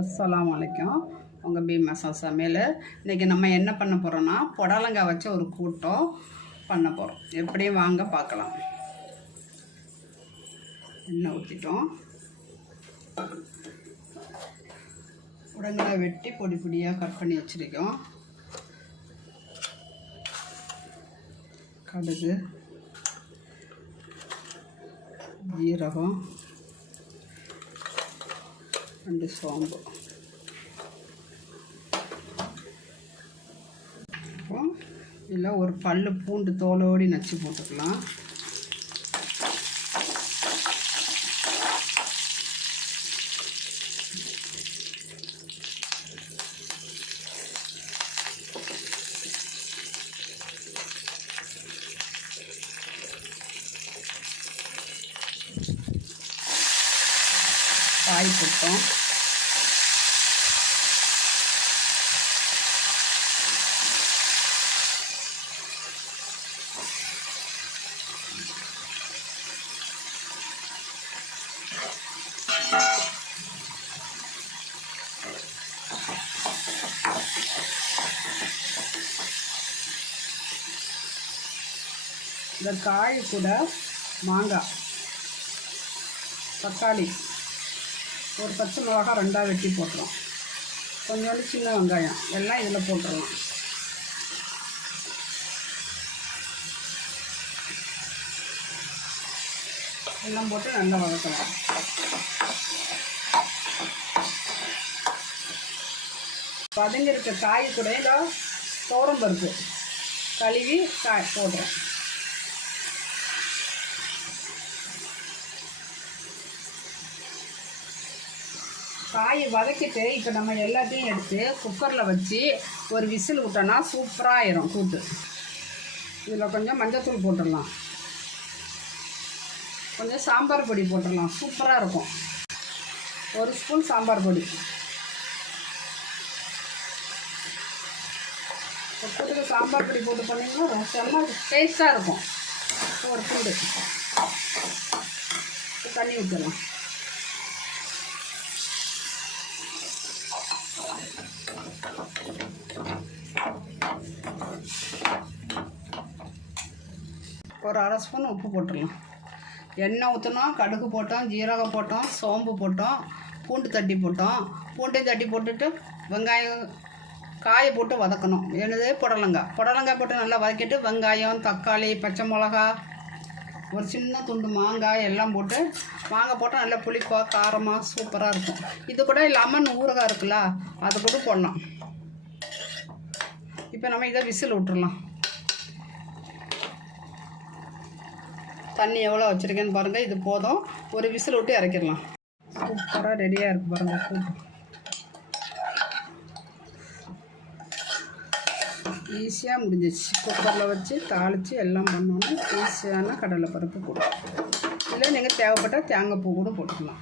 அஸ்லாம் வலைக்கும் உங்கள் பீ மசால் சமையல். இன்றைக்கி நம்ம என்ன பண்ண போகிறோன்னா புடலங்காய் வச்ச ஒரு கூட்டம் பண்ண போகிறோம் எப்படியும் வாங்க பார்க்கலாம். எண்ணெய் ஊற்றிட்டோம் புடலங்காய் வெட்டி பொடி பொடியாக கட் பண்ணி வச்சுருக்கோம். கடுகு ஜீரகம் ரெண்டு சோம்பு. அப்புறம் இல்லை ஒரு பல் பூண்டு தோலோடி நச்சு போட்டுக்கலாம். காய் போட்டோம். இந்த காய் கூட மாங்காய் தக்காளி. ஒரு பச்சை மிளகா ரெண்டாக வெட்டி போட்டுரும் கொஞ்சோண்டு சின்ன வெங்காயம் எல்லாம் இதில் போட்டுடலாம் எல்லாம் போட்டு நல்லா வதக்கலாம். வதங்கிருக்க காய் கூட தோரம் பருப்பு கழுவி காய் போடுறேன். காய் வதக்கிட்டு இப்போ நம்ம எல்லாத்தையும் எடுத்து குக்கரில் வச்சு ஒரு விசில் விட்டோன்னா சூப்பராக ஆயிரும் கூட்டு. இதில் கொஞ்சம் மஞ்சத்தூள் போட்டுடலாம். கொஞ்சம் சாம்பார் பொடி போட்டுடலாம். சூப்பராக இருக்கும். ஒரு ஸ்பூன் சாம்பார் பொடி. கூட்டுக்கு சாம்பார் பொடி போட்டு பண்ணிங்கன்னா ரொம்ப செம்ம டேஸ்ட்டாக இருக்கும். ஒரு பூண்டு தண்ணி ஊற்றலாம் ஒரு அரை ஸ்பூன் உப்பு போட்டுடலாம். எண்ணெய் ஊற்றினோம் கடுகு போட்டோம் ஜீரகம் போட்டோம் சோம்பு போட்டோம் பூண்டு தட்டி போட்டோம். பூண்டையும் தட்டி போட்டுட்டு வெங்காயம் காயை போட்டு வதக்கணும். என்னது? புடலங்காய் புடலங்காய் போட்டு நல்லா வதக்கிட்டு வெங்காயம் தக்காளி பச்சை மிளகா ஒரு சின்ன துண்டு மாங்காய் எல்லாம் போட்டு மாங்காய் போட்டால் நல்லா புளிப்பாக காரமாக சூப்பராக இருக்கும். இது கூட லெமன் ஊறுகாய் இருக்குல்ல அதை கூட போடலாம். இப்போ நம்ம இதை விசில் விட்டுறலாம். தண்ணி எவ்வளோ வச்சுருக்கேன்னு பாருங்கள் இது போதும். ஒரு விசில் விட்டு இறக்கிடலாம். சூப்பராக ரெடியாக இருக்குது பாருங்கள் கூட்டு ஈஸியாக முடிஞ்சிச்சு குக்கரில் வச்சு தாளித்து எல்லாம் பண்ணோன்னா ஈஸியான கடலை பருப்பு போடும் இல்லை நீங்கள் தேவைப்பட்டால் தேங்காய் பூ கூட போட்டுக்கலாம்.